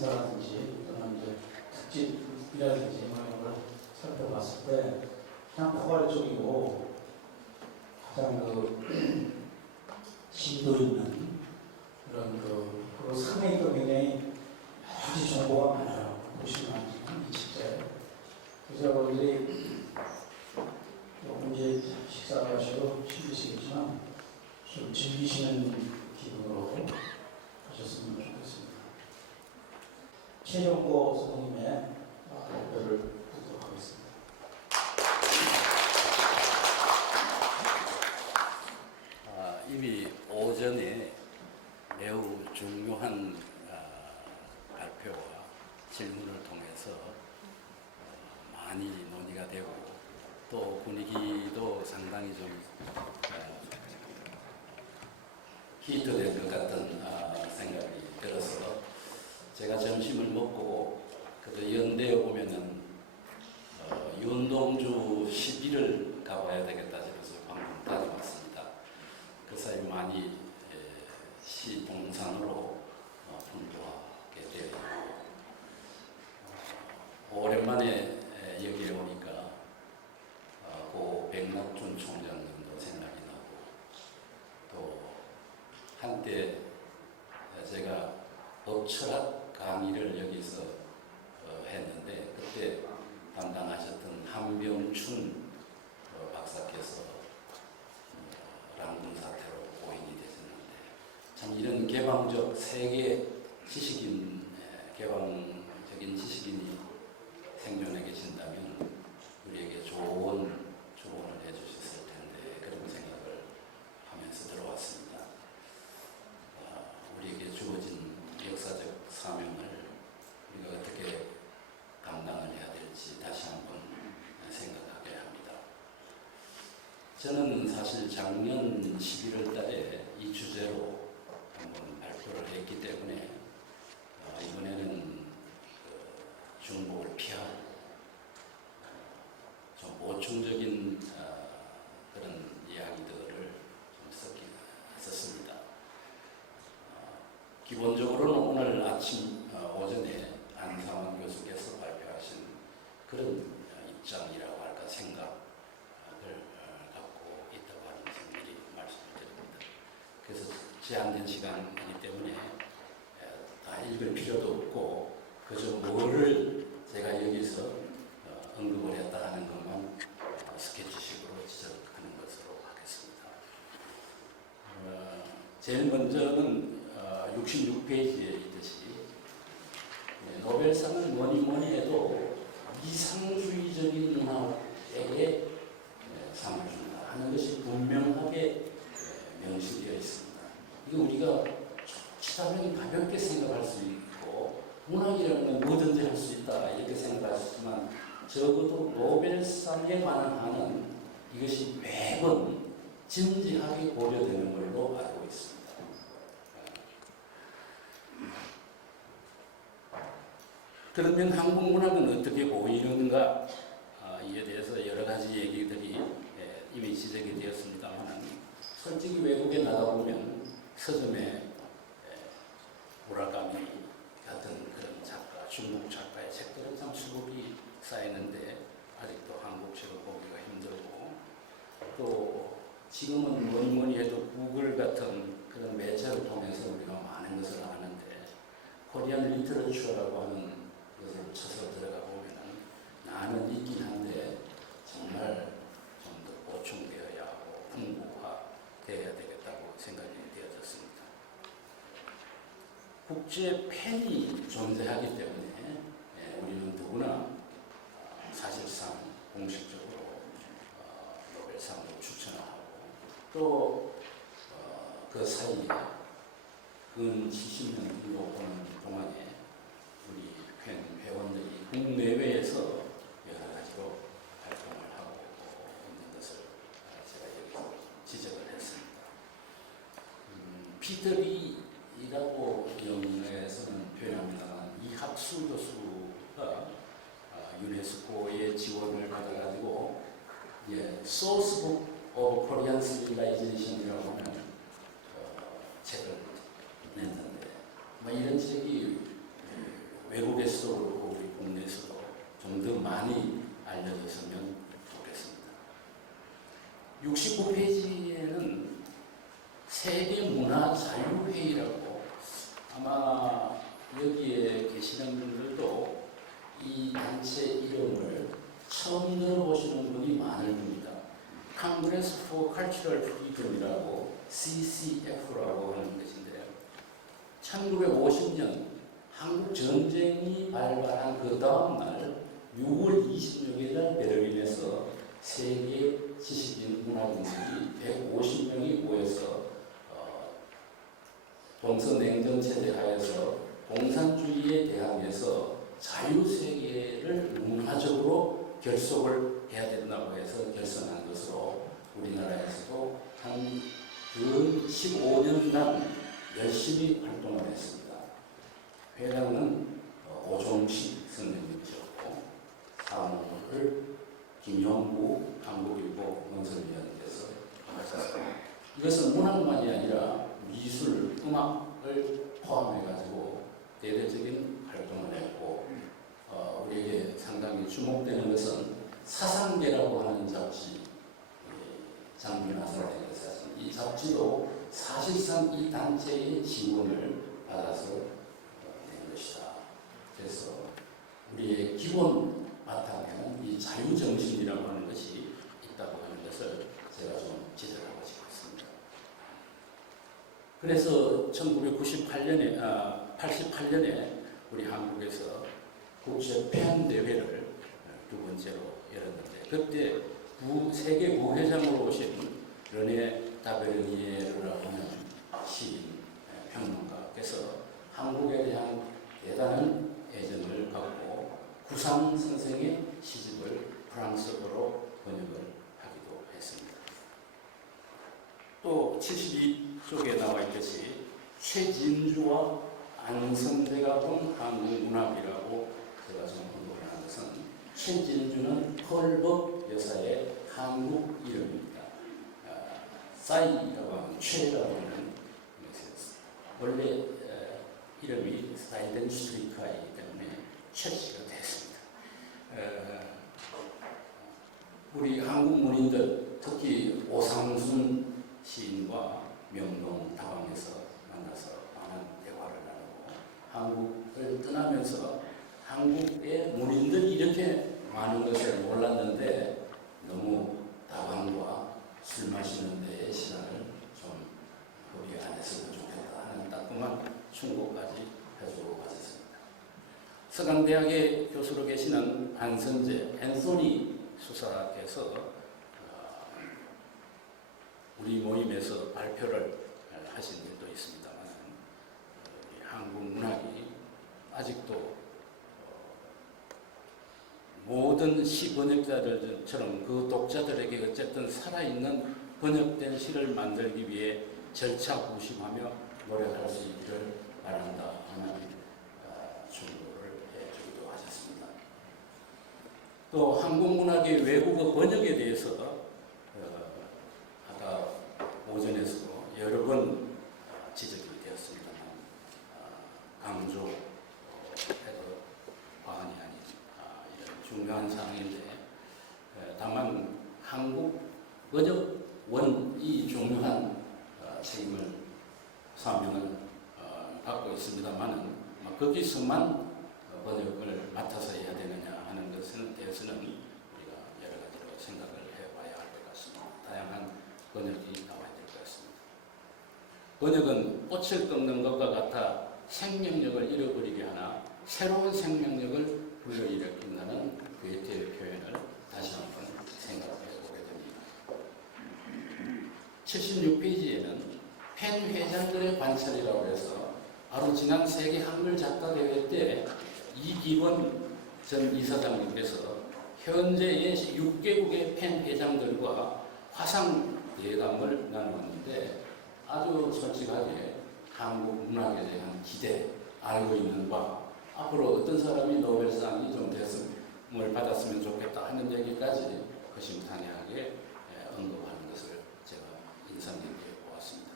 행사라든지 또는 이제 특집이라든지 뭐 이런 걸 살펴봤을 때 그냥 포괄적이고 가장 심도 있는 그런 그리고 상당히 또 굉장히 여러 가지 정보가 많아요. 보시면 이 책자에. 그래서 여러분들이 조금 이제 식사를 하셔도 힘드시겠지만 좀 즐기시는 기분으로 하셨으면 좋겠습니다. 최정보 선생님의 발표를 듣도록 하겠습니다. 이미 오전에 매우 중요한 발표와 질문을 통해서 많이 논의가 되고 또 분위기도 상당히 좀 히트된 것 같은 생각이 들어서 제가 점심을 먹고 연대에 오면은 윤동주 시비를 가봐야 되겠다 싶어서 방금 다녀왔습니다. 그 사이 많이 시 동산으로 분부하게 되어 있고 오랜만에 여기에 오니까 고 백낙준 총장님도 생각이 나고 또 한때 제가 법철학 강의를 여기서 했는데 그때 담당하셨던 한병춘 박사께서 랑군 사태로 고인이 되셨는데 참 이런 개방적 세계 지식인 개방적인 지식인이 생존해 계신다면 우리에게 좋은 조언을 해주셨을 텐데 그런 생각을 하면서 들어왔습니다. 우리에게 주어진 역사적 사명을 우리가 어떻게 감당을 해야 될지 다시 한번 생각하게 합니다. 저는 사실 작년 11월 달에 이 주제로 한번 발표를 했기 때문에 이번에는 중복을 피하고 좀 보충적인 그런 이야기들을 좀 썼습니다. 기본적으로는 오늘 아침 오전에 안상원 교수께서 발표하신 그런 입장이라고 할까 생각을 갖고 있다고 하는 것을 미리 말씀을 드립니다. 그래서 제한된 시간이기 때문에 다 읽을 필요도 없고 그저 뭐를 제가 여기서 언급을 했다 하는 것만 스케치식으로 지적하는 것으로 하겠습니다. 제일 먼저는 66페이지에 있듯이 노벨상은 뭐니 해도 이상주의적인 문학에게 상을 준다 하는 것이 분명하게 명시되어 있습니다. 이거 우리가 치사하게 가볍게 생각할 수 있고 문학이라는 건 뭐든지 할 수 있다 이렇게 생각하시지만 적어도 노벨상에 관한 한은 이것이 매번 진지하게 고려되는 걸로 알고 있습니다. 그러면 한국 문학은 어떻게 보이는가 이에 대해서 여러 가지 얘기들이 이미 지적이 되었습니다만 솔직히 외국에 나가보면 서점에 무라카미 같은 그런 작가, 중국 작가의 책들은 참 수급이 쌓이는데 아직도 한국 책을 보기가 힘들고 또 지금은 뭐니 해도 구글 같은 그런 매체를 통해서 우리가 많은 것을 아는데 코리안 리터러처라고 하는 것을 쳐서 들어가 보면은 나는 있긴 한데 정말 좀 더 보충되어야 하고 풍부화되어야 되겠다고 생각이 되어졌습니다. 국제 팬이 존재하기 때문에 우리는 누구나 사실상 공식적으로 노벨상을 추천하고 또 그 사이에 근 70년 정도 보는 동안에 우리 팬 회원들이 국내외에서 여러 가지로 활동을 하고 있는 것을 제가 여기서 지적을 했습니다. 피터리라고 영어에서는 표현합니다만 이 학술 교수가 유네스코의 지원을 받아가지고 소스북 오브 코리안 시빌라이제이션이라고 하는 책을 냈는데 이런 책이 외국에서도 우리 국내에서도 좀 더 많이 알려졌으면 좋겠습니다. 69페이지에는 세계문화자유회의라고, 아마 여기에 계시는 분들도 이 단체 이름을 처음 들어보시는 분이 많을 겁니다. Congress for Cultural Freedom이라고 CCF라고 하는 것인데요. 1950년 한국 전쟁이 발발한 그 다음 날 6월 26일 날 베를린에서 세계 지식인 문화인들이 150명이 모여서 동서냉전 체제 하에서 공산주의에 대항해서 자유세계를 문화적으로 결속을 해야 된다고 해서 결성한 것으로 우리나라에서도 한 15년간 열심히 활동을 했습니다. 회장은 오종식 선생님이셨고, 사무를 김용구 한국일보 논설위원께서 하셨습니다. 이것은 문학만이 아니라 미술, 음악을 포함해가지고 대대적인 활동을 했고, 우리에게 상당히 주목되는 것은 사상계라고 하는 잡지, 장균하사가 되었습니다. 이 잡지도 사실상 이 단체의 지원을 받아서 낸 것이다. 그래서 우리의 기본 바탕에는 이 자유정신이라고 하는 것이 있다고 하는 것을 제가 좀 지적하고 싶습니다. 그래서 88년에 우리 한국에서 국제 펜 대회를 두 번째로 열었는데, 그때 세계 부회장으로 오신 르네 다베르니에르라고 하는 시인 평론가께서 한국에 대한 대단한 애정을 갖고 구상 선생의 시집을 프랑스어로 번역을 하기도 했습니다. 또 72쪽에 나와 있듯이 최진주와 안성대가 본 한국문학이라고 제가 좀 언급한 것은, 최진주는 펄벅 여사의 한국 이름입니다. 싸이라고 하는 최라고 하는 원래 이름이 사이덴 슈트리카이기 때문에 최씨가 됐습니다. 우리 한국 문인들, 특히 오상순 시인과 명동 다방에서 만나서 많은 대화를 나누고, 한국을 떠나면서 한국의 문인들이 이렇게 많은 것을 몰랐는데 너무 다방과 술 마시는 데의 시간을 좀 거기 안 했으면 좋겠다 하는 따끔한 충고까지 해주고 가셨습니다. 서강대학의 교수로 계시는 한선재 앤소니 수사께서 우리 모임에서 발표를 하신 일도 있습니다만, 한국 문학이 아직도 모든 시 번역자들처럼 그 독자들에게 어쨌든 살아있는 번역된 시를 만들기 위해 절차구심하며 노력할 수 있기를 바란다 하는 충고를 해주기도 하셨습니다. 또 한국 문학의 외국어 번역에 대해서 아까 오전에서도 여러 번 지적이 되었습니다만, 강조해도 과언이 아니죠. 이런 중요한 사항인데, 다만 한국 번역원이 중요한 책임을 사명을 받고 있습니다만, 거기서만 번역을 맡아서 해야 되느냐 하는 것에 대해서는 우리가 여러 가지로 생각을 해봐야 할 것 같습니다. 다양한 번역이 나와야 될 것 같습니다. 번역은 꽃을 꺾는 것과 같아 생명력을 잃어버리게 하나 새로운 생명력을 불러일으킨다는 괴테의 표현을 다시 한번 생각해 보게 됩니다. 76페이지에는 펜 회장들의 관찰이라고 해서 바로 지난 세계 한글 작가 대회 때 이기원 전 이사장님께서 현재의 6개국의 펜 회장들과 화상 대담을 나누었는데, 아주 솔직하게 한국 문학에 대한 기대, 알고 있는 바, 앞으로 어떤 사람이 노벨상이 좀 됐음을 받았으면 좋겠다 하는 얘기까지 허심탄회하게 언급하는 것을 제가 인상 깊게 보았습니다.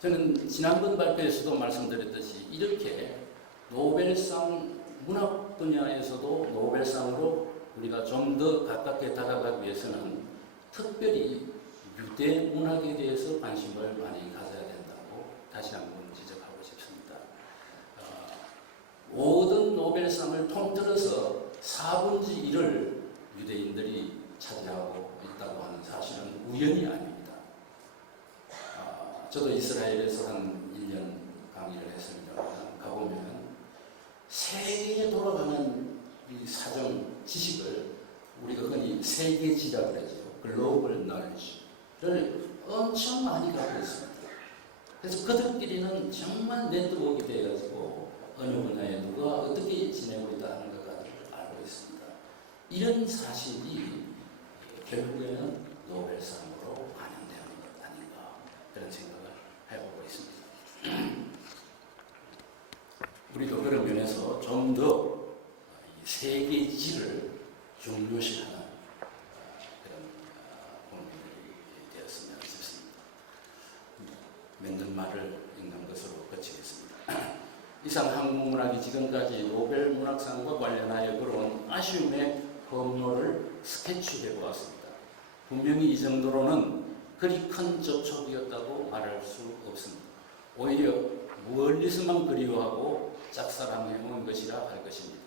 저는 지난번 발표에서도 말씀드렸듯이 이렇게 노벨상 문학 분야에서도 노벨상으로 우리가 좀 더 가깝게 다가가기 위해서는 특별히 유대 문학에 대해서 관심을 많이 가져야 된다고 다시 한번 지적하고 싶습니다. 모든 노벨상을 통틀어서 4분의 1을 유대인들이 차지하고 있다고 하는 사실은 우연이 아닙니다. 저도 이스라엘에서 한 1년 강의를 했습니다. 가보면 세계에 돌아가는 이 사정 지식을 우리가 흔히 세계지라고 하죠. 글로벌 너리지를 엄청 많이 갖고 있습니다. 그래서 그들끼리는 정말 네트워크가 되어가지고 어느 분야에 누가 어떻게 지내고 있다 하는 것을 알고 있습니다. 이런 사실이 결국에는 노벨상으로 반영되는 것 아닌가 그런 생각을 해보고 있습니다. 우리도 그런 면에서 좀 더 세계지를 중요시하는 그런 국민들이 되었으면 싶습니다. 맺는 말을 읽는 것으로 거치겠습니다. 이상 한국문학이 지금까지 노벨 문학상과 관련하여 걸어온 아쉬움의 범로를 스케치해 보았습니다. 분명히 이 정도로는 그리 큰 접촉이었다고 말할 수 없습니다. 오히려 멀리서만 그리워하고 짝사랑해온 것이라 할 것입니다.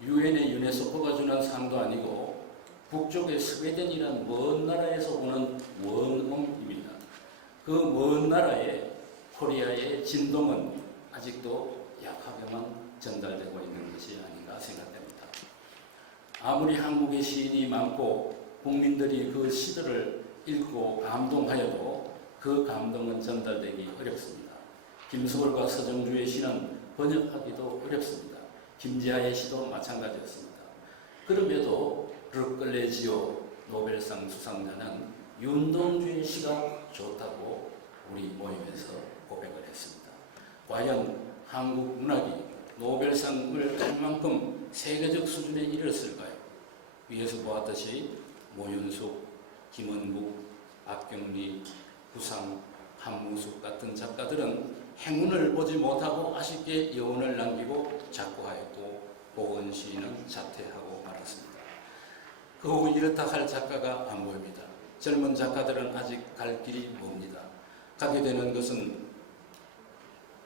유엔의 유네스코가 주는 상도 아니고 북쪽의 스웨덴이란 먼 나라에서 오는 원음입니다. 그 먼 나라에 코리아의 진동은 아직도 약하게만 전달되고 있는 것이 아닌가 생각됩니다. 아무리 한국의 시인이 많고 국민들이 그 시들을 읽고 감동하여도 그 감동은 전달되기 어렵습니다. 김소월과 서정주의 시는 번역하기도 어렵습니다. 김지하의 시도 마찬가지였습니다. 그럼에도 르클레지오 노벨상 수상자는 윤동주의 시가 좋다고 우리 모임에서 고백을 했습니다. 과연 한국 문학이 노벨상을 탈 만큼 세계적 수준에 이르렀을까요? 위에서 보았듯이 모윤숙, 김원국, 박경리, 구상, 한무숙 같은 작가들은 행운을 보지 못하고 아쉽게 여운을 남기고 작고하였고 고은 시인은 자퇴하고 말았습니다. 그 후 이렇다 할 작가가 안 보입니다. 젊은 작가들은 아직 갈 길이 멉니다. 가게 되는 것은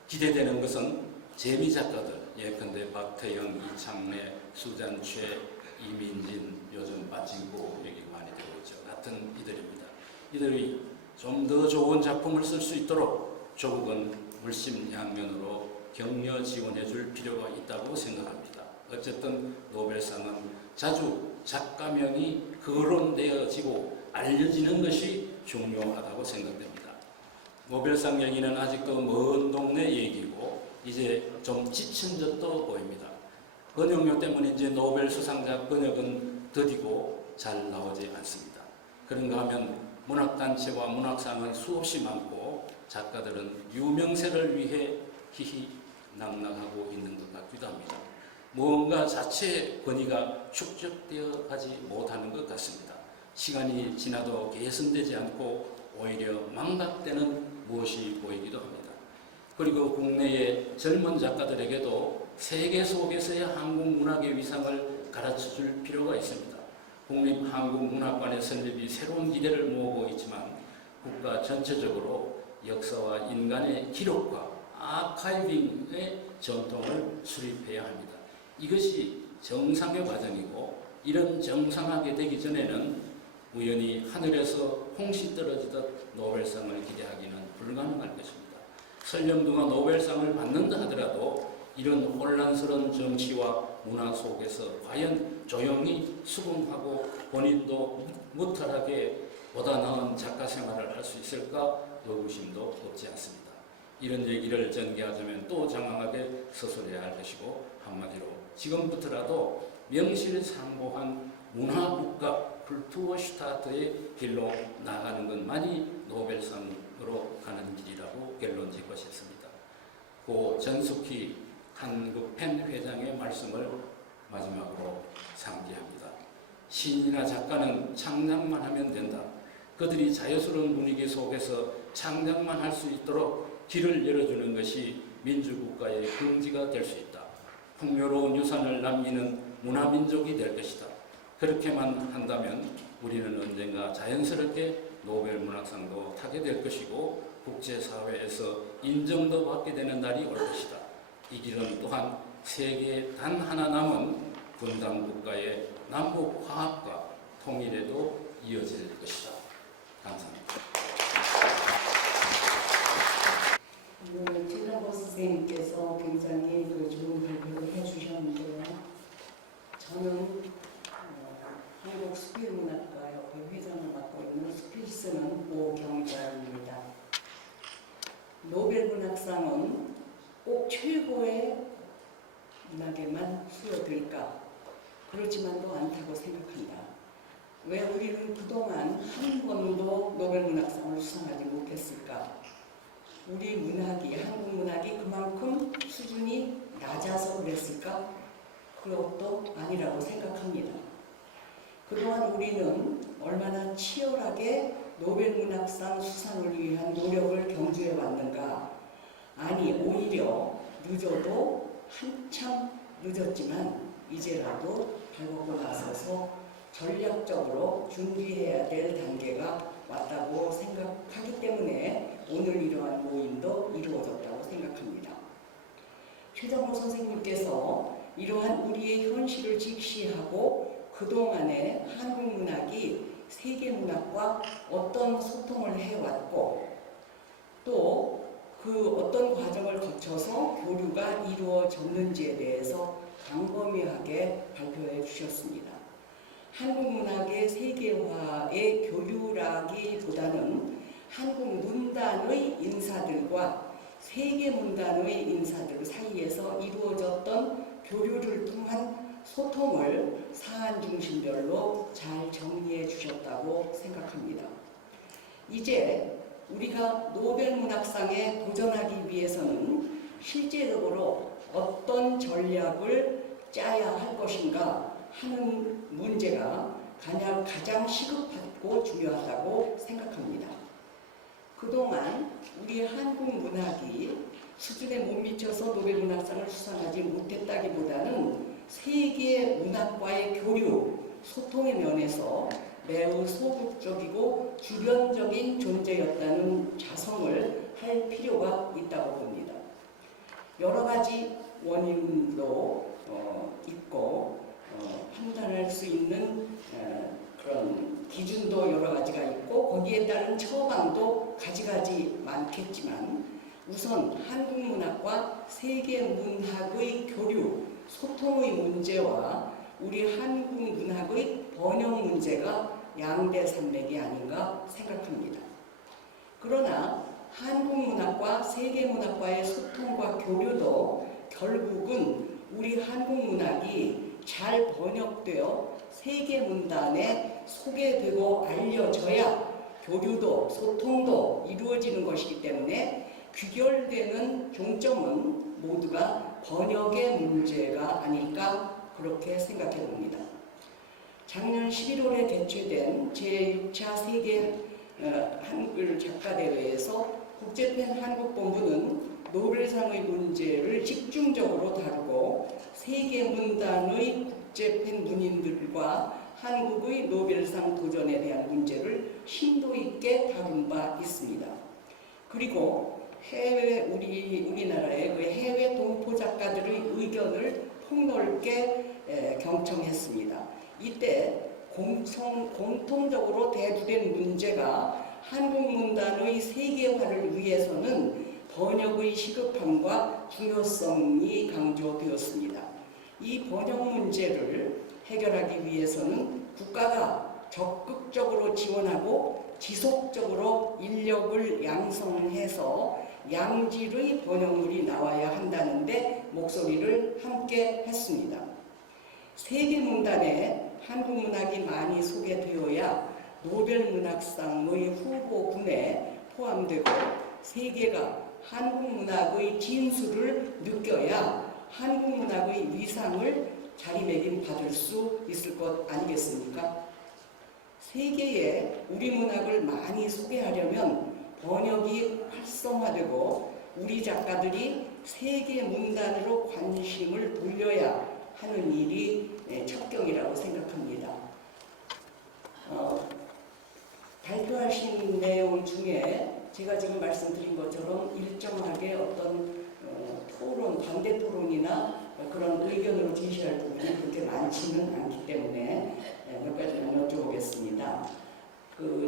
기대되는 것은 재미 작가들, 예컨대 박태영, 이창래, 수잔최, 이민진, 요즘 빠진고 얘기 많이 되고 있죠. 같은 이들입니다. 이들이 좀 더 좋은 작품을 쓸 수 있도록 조국은 물심양면으로 격려 지원해 줄 필요가 있다고 생각합니다. 어쨌든 노벨상은 자주 작가명이 거론되어지고 알려지는 것이 중요하다고 생각됩니다. 노벨상 얘기는 아직도 먼 동네 얘기고 이제 좀 지친 듯도 보입니다. 번역료 때문에 이제 노벨 수상자 번역은 더디고 잘 나오지 않습니다. 그런가 하면 문학단체와 문학상은 수없이 많고 작가들은 유명세를 위해 희희낙낙하고 있는 것 같기도 합니다. 무언가 자체의 권위가 축적되어 가지 못하는 것 같습니다. 시간이 지나도 개선되지 않고 오히려 망각되는 무엇이 보이기도 합니다. 그리고 국내의 젊은 작가들에게도 세계 속에서의 한국 문학의 위상을 가르쳐줄 필요가 있습니다. 국립한국문학관의 설립이 새로운 기대를 모으고 있지만 국가 전체적으로 역사와 인간의 기록과 아카이빙의 전통을 수립해야 합니다. 이것이 정상의 과정이고 이런 정상하게 되기 전에는 우연히 하늘에서 홍시 떨어지듯 노벨상을 기대하기는 불가능할 것입니다. 설령 누가 노벨상을 받는다 하더라도 이런 혼란스러운 정치와 문화 속에서 과연 조용히 수긍하고 본인도 무탈하게 보다 나은 작가 생활을 할 수 있을까 의구심도 없지 않습니다. 이런 얘기를 전개하자면 또 장황하게 서술해야 할 것이고 한마디로 지금부터라도 명실상부한 문화국가 쿨투어슈타트의 길로 나가는 것만이 노벨상으로 가는 길이라고 결론 짓고 싶습니다. 고 전숙희 한국펜 회장의 말씀을 마지막으로 상기합니다. 시인이나 작가는 창작만 하면 된다. 그들이 자유스러운 분위기 속에서 창작만 할 수 있도록 길을 열어주는 것이 민주국가의 긍지가 될 수 있다. 풍요로운 유산을 남기는 문화민족이 될 것이다. 그렇게만 한다면 우리는 언젠가 자연스럽게 노벨문학상도 타게 될 것이고 국제사회에서 인정도 받게 되는 날이 올 것이다. 이 길은 또한 세계에 단 하나 남은 분단국가의 남북화합과 통일에도 이어질 것이다. 감사합니다. 최정보 선생님께서 굉장히 좋은 발표를 해주셨는데요. 저는 한국수필문학과협회 회장을 맡고 있는 수필쓰는 오경자입니다. 노벨문학상은 꼭 최고의 문학에만 수여될까? 그렇지만도 않다고 생각한다. 왜 우리는 그동안 한 번도 노벨문학상을 수상하지 못했을까? 우리 문학이, 한국 문학이 그만큼 수준이 낮아서 그랬을까? 그것도 아니라고 생각합니다. 그동안 우리는 얼마나 치열하게 노벨문학상 수상을 위한 노력을 경주해 왔는가? 아니, 오히려 늦어도 한참 늦었지만 이제라도 발벗고 나서서 전략적으로 준비해야 될 단계가 왔다고 생각하기 때문에 오늘 이러한 모임도 이루어졌다고 생각합니다. 최정호 선생님께서 이러한 우리의 현실을 직시하고 그동안의 한국 문학이 세계 문학과 어떤 소통을 해왔고 또 그 어떤 과정을 거쳐서 교류가 이루어졌는지에 대해서 광범위하게 발표해 주셨습니다. 한국 문학의 세계화의 교류라기보다는 한국 문단의 인사들과 세계 문단의 인사들 사이에서 이루어졌던 교류를 통한 소통을 사안 중심별로 잘 정리해 주셨다고 생각합니다. 이제 우리가 노벨문학상에 도전하기 위해서는 실제적으로 어떤 전략을 짜야 할 것인가 하는 문제가 가장 시급하고 중요하다고 생각합니다. 그동안 우리 한국 문학이 수준에 못 미쳐서 노벨문학상을 수상하지 못했다기보다는 세계 문학과의 교류, 소통의 면에서 매우 소극적이고 주변적인 존재였다는 자성을 할 필요가 있다고 봅니다. 여러 가지 원인도 있고 판단할 수 있는 그런 기준도 여러 가지가 있고 거기에 따른 처방도 가지가지 많겠지만 우선 한국 문학과 세계 문학의 교류, 소통의 문제와 우리 한국 문학의 번역 문제가 양대산맥이 아닌가 생각합니다. 그러나 한국 문학과 세계 문학과의 소통과 교류도 결국은 우리 한국 문학이 잘 번역되어 세계 문단에 소개되고 알려져야 교류도 소통도 이루어지는 것이기 때문에 귀결되는 종점은 모두가 번역의 문제가 아닐까 그렇게 생각해 봅니다. 작년 11월에 개최된 제6차 세계 한글 작가대회에서 국제팬 한국본부는 노벨상의 문제를 집중적으로 다루고 세계 문단의 국제팬 문인들과 한국의 노벨상 도전에 대한 문제를 심도 있게 다룬 바 있습니다. 그리고 우리나라의 그 해외 동포 작가들의 의견을 폭넓게 경청했습니다. 이때 공통적으로 대두된 문제가 한국 문단의 세계화를 위해서는 번역의 시급함과 중요성이 강조되었습니다. 이 번역 문제를 해결하기 위해서는 국가가 적극적으로 지원하고 지속적으로 인력을 양성해서 양질의 번역물이 나와야 한다는데 목소리를 함께 했습니다. 세계 문단에 한국 문학이 많이 소개되어야 노벨문학상의 후보군에 포함되고 세계가 한국 문학의 진수를 느껴야 한국 문학의 위상을 자리매김 받을 수 있을 것 아니겠습니까? 세계에 우리 문학을 많이 소개하려면 번역이 활성화되고 우리 작가들이 세계 문단으로 관심을 돌려야 하는 일이 첩경이라고 생각합니다. 발표하신 내용 중에 제가 지금 말씀드린 것처럼 일정하게 어떤 토론, 반대 토론이나 그런 의견으로 제시할 부분이 그렇게 많지는 않기 때문에 몇 가지만 여쭤보겠습니다.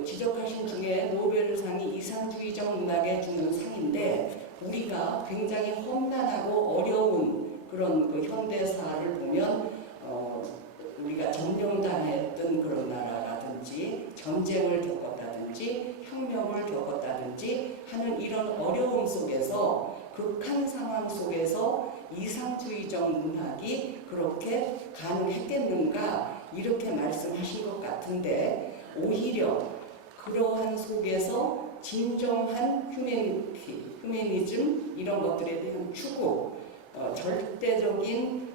지적하신 중에 노벨상이 이상주의적 문학에 주는 상인데 우리가 굉장히 험난하고 어려운 그런 현대사를 보면 우리가 점령당했던 그런 나라라든지 전쟁을 겪었다든지 혁명을 겪었다든지 하는 이런 어려움 속에서 극한 상황 속에서 이상주의적 문학이 그렇게 가능했겠는가 이렇게 말씀하신 것 같은데 오히려 그러한 속에서 진정한 휴머니즘 이런 것들에 대한 추구, 절대적인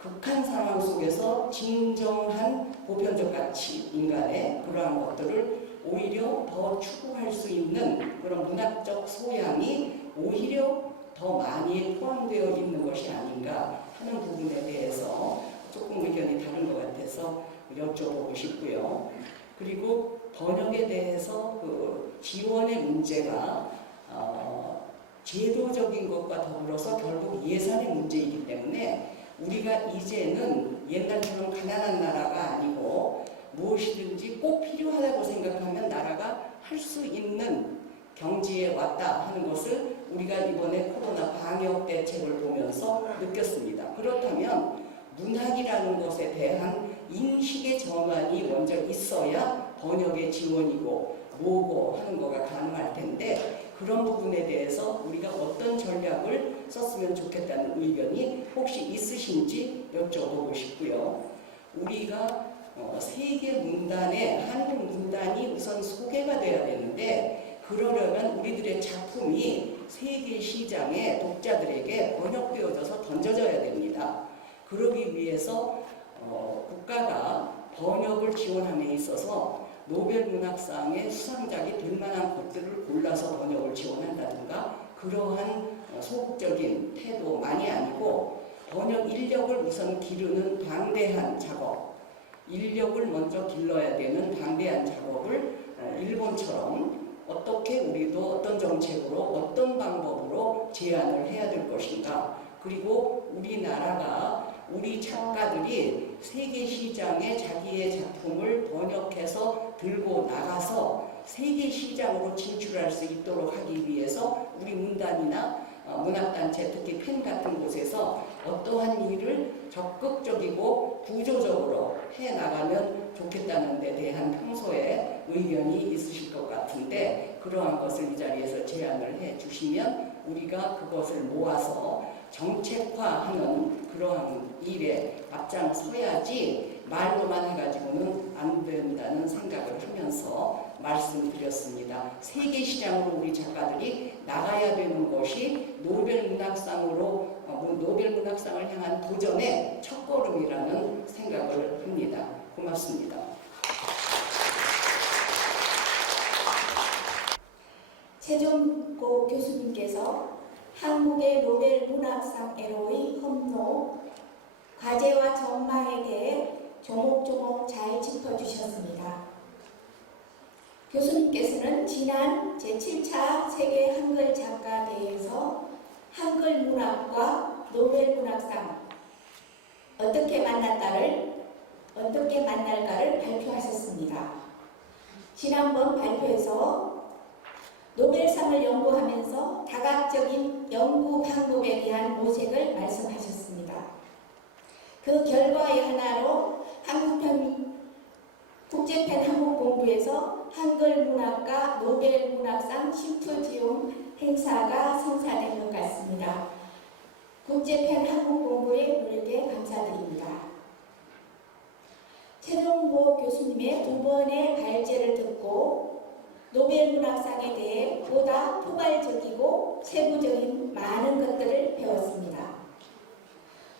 극한 상황 속에서 진정한 보편적 가치, 인간의 그러한 것들을 오히려 더 추구할 수 있는 그런 문학적 소양이 오히려 더 많이 포함되어 있는 것이 아닌가 하는 부분에 대해서 조금 의견이 다른 것 같아서 여쭤보고 싶고요. 그리고 번역에 대해서 지원의 문제가 제도적인 것과 더불어서 결국 예산의 문제이기 때문에 우리가 이제는 옛날처럼 가난한 나라가 아니고 무엇이든지 꼭 필요하다고 생각하면 나라가 할 수 있는 경지에 왔다 하는 것을 우리가 이번에 코로나 방역 대책을 보면서 느꼈습니다. 그렇다면 문학이라는 것에 대한 인식의 전환이 먼저 있어야 번역의 지원이고 뭐고 하는 거가 가능할 텐데 그런 부분에 대해서 우리가 어떤 전략을 썼으면 좋겠다는 의견이 혹시 있으신지 여쭤보고 싶고요. 우리가 세계 문단에 한국 문단이 우선 소개가 돼야 되는데 그러려면 우리들의 작품이 세계 시장에 독자들에게 번역되어져서 던져져야 됩니다. 그러기 위해서 국가가 번역을 지원함에 있어서 노벨 문학상의 수상작이 될 만한 것들을 골라서 번역을 지원한다든가 그러한 소극적인 태도만이 아니고 번역 인력을 우선 기르는 방대한 작업, 인력을 먼저 길러야 되는 방대한 작업을 일본처럼 어떻게 우리도 어떤 정책으로 어떤 방법으로 제안을 해야 될 것인가 그리고 우리나라가 우리 작가들이 세계 시장에 자기의 작품을 번역해서 들고 나가서 세계 시장으로 진출할 수 있도록 하기 위해서 우리 문단이나 문학단체 특히 펜 같은 곳에서 어떠한 일을 적극적이고 구조적으로 해나가면 좋겠다는 데 대한 평소에 의견이 있으실 것 같은데 그러한 것을 이 자리에서 제안을 해 주시면 우리가 그것을 모아서 정책화하는 그러한 일에 앞장서야지 말로만 해가지고는 안 된다는 생각을 하면서 말씀드렸습니다. 세계 시장으로 우리 작가들이 나가야 되는 것이 노벨 문학상을 향한 도전의 첫걸음이라는 생각을 합니다. 고맙습니다. 최종고 교수님께서 한국의 노벨 문학상에로의 험로, 과제와 전망에 대해 조목조목 잘 짚어주셨습니다. 교수님께서는 지난 제7차 세계 한글 작가대회에서 한글 문학과 노벨 문학상 어떻게 만날까를 발표하셨습니다. 지난번 발표에서 노벨상을 연구하면서 다각적인 연구 방법에 대한 모색을 말씀하셨습니다. 그 결과의 하나로 국제펜 한국공부에서 한글 문학과 노벨 문학상 심포지움 행사가 성사된 것 같습니다. 국제펜 한국공부의 노력에 감사드립니다. 최종보 교수님의 두 번의 발제를 듣고 노벨 문학상에 대해 보다 포괄적이고 세부적인 많은 것들을 배웠습니다.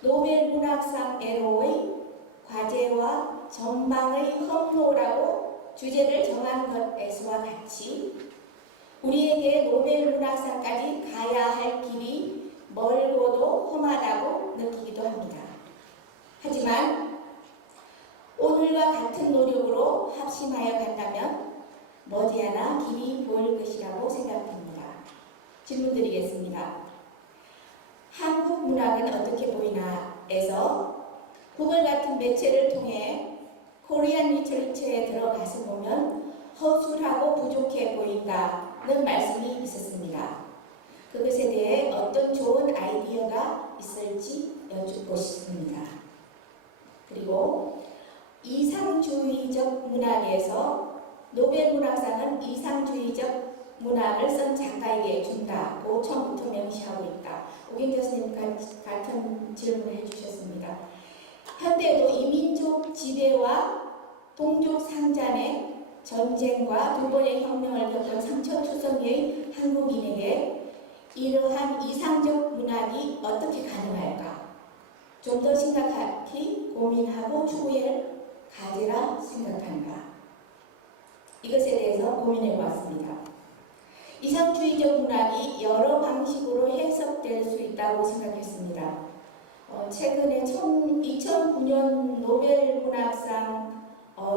노벨 문학상에로의 과제와 전망의 험로라고 주제를 정한 것에서와 같이 우리에게 노벨 문학상까지 가야 할 길이 멀고도 험하다고 느끼기도 합니다. 하지만 오늘과 같은 노력으로 합심하여 간다면 머지않아 길이 보일 것이라고 생각합니다. 질문 드리겠습니다. 한국 문학은 어떻게 보이나?에서 구글 같은 매체를 통해 코리안 리터리처에 들어가서 보면 허술하고 부족해 보인다는 말씀이 있었습니다. 그것에 대해 어떤 좋은 아이디어가 있을지 여쭙고 싶습니다. 그리고 이상주의적 문학에서 노벨 문학상은 이상주의적 문학을 쓴 작가에게 준다고 처음부터 명시하고 있다. 오긴 교수님 같은 질문을 해주셨습니다. 현대에도 이민족 지배와 동족 상잔의 전쟁과 두 번의 혁명을 겪은 상처투성이의 한국인에게 이러한 이상적 문학이 어떻게 가능할까? 좀 더 심각하게 고민하고 추후에 가지라 생각한다. 이것에 대해서 고민해 보았습니다. 이상주의적 문학이 여러 방식으로 해석될 수 있다고 생각했습니다. 최근에 2009년 노벨 문학상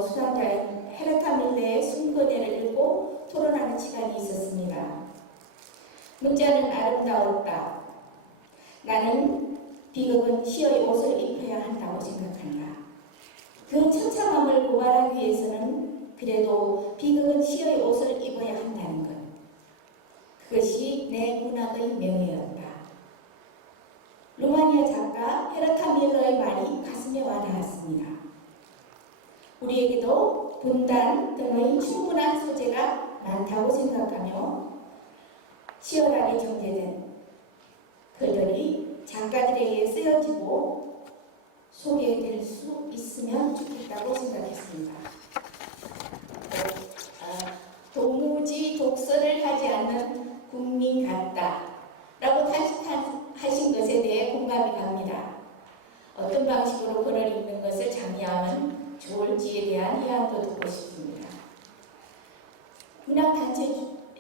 수상자인 헤르타 밀레의 순간에를 읽고 토론하는 시간이 있었습니다. 문자는 아름다웠다. 나는 비극은 시의 옷을 입혀야 한다고 생각한다. 그 처참함을 고발하기 위해서는 그래도 비극은 시의 옷을 입어야 한다는 것. 그것이 내 문학의 명예였다. 루마니아 작가 헤르타 밀러의 말이 가슴에 와닿았습니다. 우리에게도 분단 등의 충분한 소재가 많다고 생각하며 치열하게 정제된 글들이 작가들에 의해 쓰여지고 소개될 수 있으면 좋겠다고 생각했습니다. 도무지 독서를 하지 않는 국민 같다 라고 탄식하신 것에 대해 공감이 갑니다. 어떤 방식으로 글을 읽는 것을 장려하면 좋을지에 대한 해안도 듣고 싶습니다. 문학단체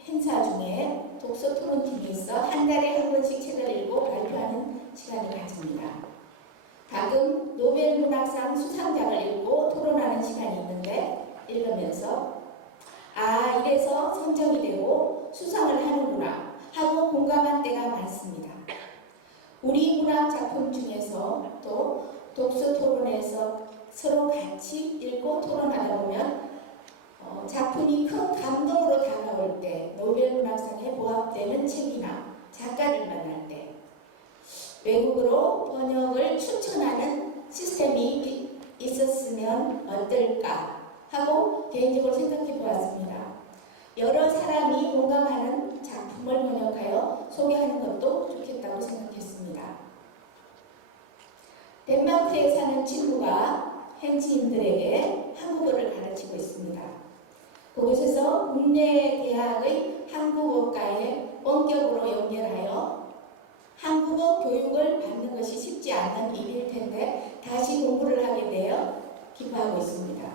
행사 중에 독서 토론팀이 있어 한 달에 한 번씩 책을 읽고 발표하는 시간을 가집니다. 가끔 노벨 문학상 수상작을 읽고 토론하는 시간이 있는데 읽으면서 이래서 선정이 되고 수상을 하는구나 하고 공감한 때가 많습니다. 우리 문학 작품 중에서 또 독서 토론에서 서로 같이 읽고 토론하다 보면 작품이 큰 감동으로 다가올 때, 노벨 문학상에 부합되는 책이나 작가를 만날 때 외국어로 번역을 추천하는 시스템이 있었으면 어떨까 하고 개인적으로 생각해 보았습니다. 여러 사람이 공감하는 작품을 번역하여 소개하는 것도 좋겠다고 생각했습니다. 덴마크에 사는 친구가 현지인들에게 한국어를 가르치고 있습니다. 그곳에서 국내 대학의 한국어과에 원격으로 연결하여 한국어 교육을 받는 것이 쉽지 않은 일일 텐데 다시 공부를 하게 되어 기뻐하고 있습니다.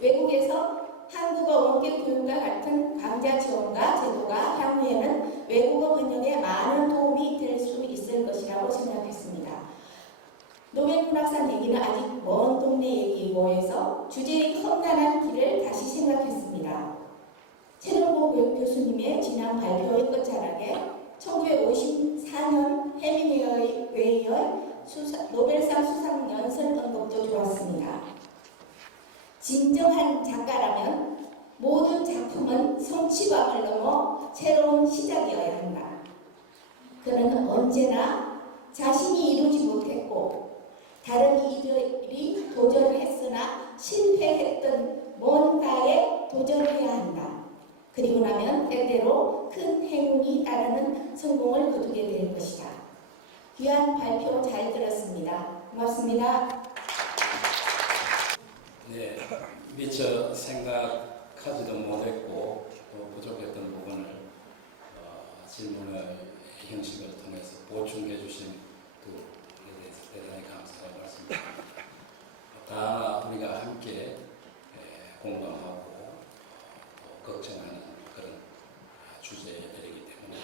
외국에서 한국어 원격 교육과 같은 강좌 지원과 제도가 향후에는 외국어 번역에 많은 도움이 될 수 있을 것이라고 생각했습니다. 노벨 문학상 얘기는 아직 먼 동네 얘기이고 해서 주제의 험난한 길을 다시 생각했습니다. 최동호 교수님의 지난 발표의 끝자락에 1954년 해밍웨이의 노벨상 수상 연설 언급도 좋았습니다. 진정한 작가라면 모든 작품은 성취감을 넘어 새로운 시작이어야 한다. 그는 언제나 자신이 이루지 못했고 다른 이들이 도전을 했으나 실패했던 뭔가에 도전해야 한다. 그리고 나면 때때로 큰 행운이 따르는 성공을 거두게 될 것이다. 귀한 발표 잘 들었습니다. 고맙습니다. 네, 미처 생각하지도 못했고 또 부족했던 부분을 질문의 형식을 통해서 보충해 주신 그에 대해서 대단히 감사하고 말씀드립니다. 다 우리가 함께 공감하고 또 걱정하는 주제이기 때문에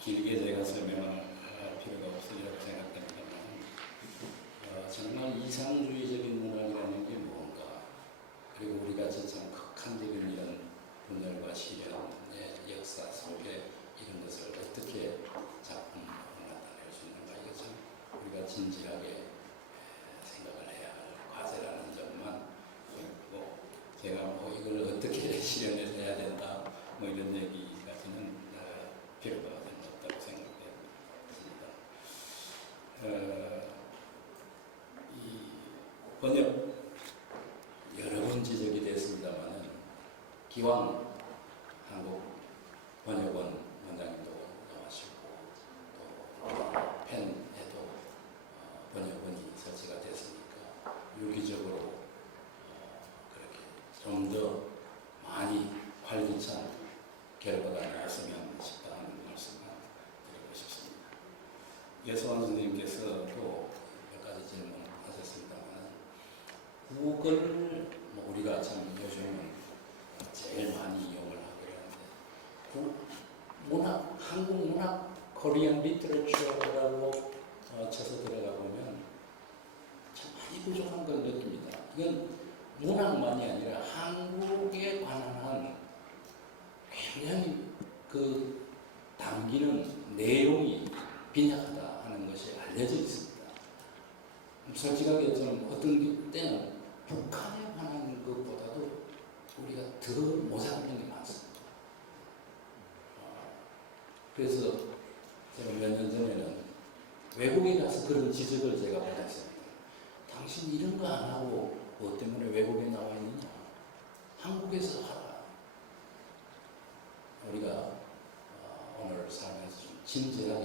길게 제가 설명할 필요가 없으리라고 생각됩니다만 정말 이상주의적인 문학이라는 게 뭔가, 그리고 우리가 진짜 극한적인 이런 분열과 시련의 역사 속에 이런 것을 어떻게 작품으로 나타낼 수 있는가, 이거 참 우리가 진지하게 생각을 해야 할 과제라는 점만 보고, 제가 뭐 이걸 어떻게 실현해서 해야 된다 뭐 이런 얘기까지는 필요가 없다고 생각됩니다. 이 번역 여러 번 지적이 됐습니다만은 기왕 한국 번역원 원장님도 나와시고 또 펜에도 번역원이 설치가 됐으니까 유기적으로 그렇게 좀 더 많이 활기찬 결과가 나왔으면 싶다는 말씀을 드리고 싶습니다. 예수환 선생님께서 또 몇 가지 질문하셨습니다만 국어를 뭐 우리가 참 요즘은 제일 많이 이용을 하고 있는데 한국 문학 코리안 리터러처라고 쳐서 들어가 보면 참 많이 부족한 걸 느낍니다. 이건 문학만이 아니라 한국에 관한 굉장히 그 담기는 내용이 빈약하다 하는 것이 알려져 있습니다. 솔직하게 좀 어떤 때는 북한에 관한 것보다도 우리가 더 모자란 게 많습니다. 그래서 제가 몇 년 전에는 외국에 가서 그런 지적을 제가 받았습니다. 당신 이런 거 안 하고 뭐 때문에 외국에 나와 있느냐? 한국에서 하라. 우리가 오늘 살면서 좀 진지하게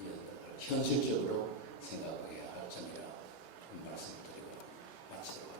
이런 걸 현실적으로 생각해야 할 점이라 말씀을 드리고 마치도록 하겠습니다.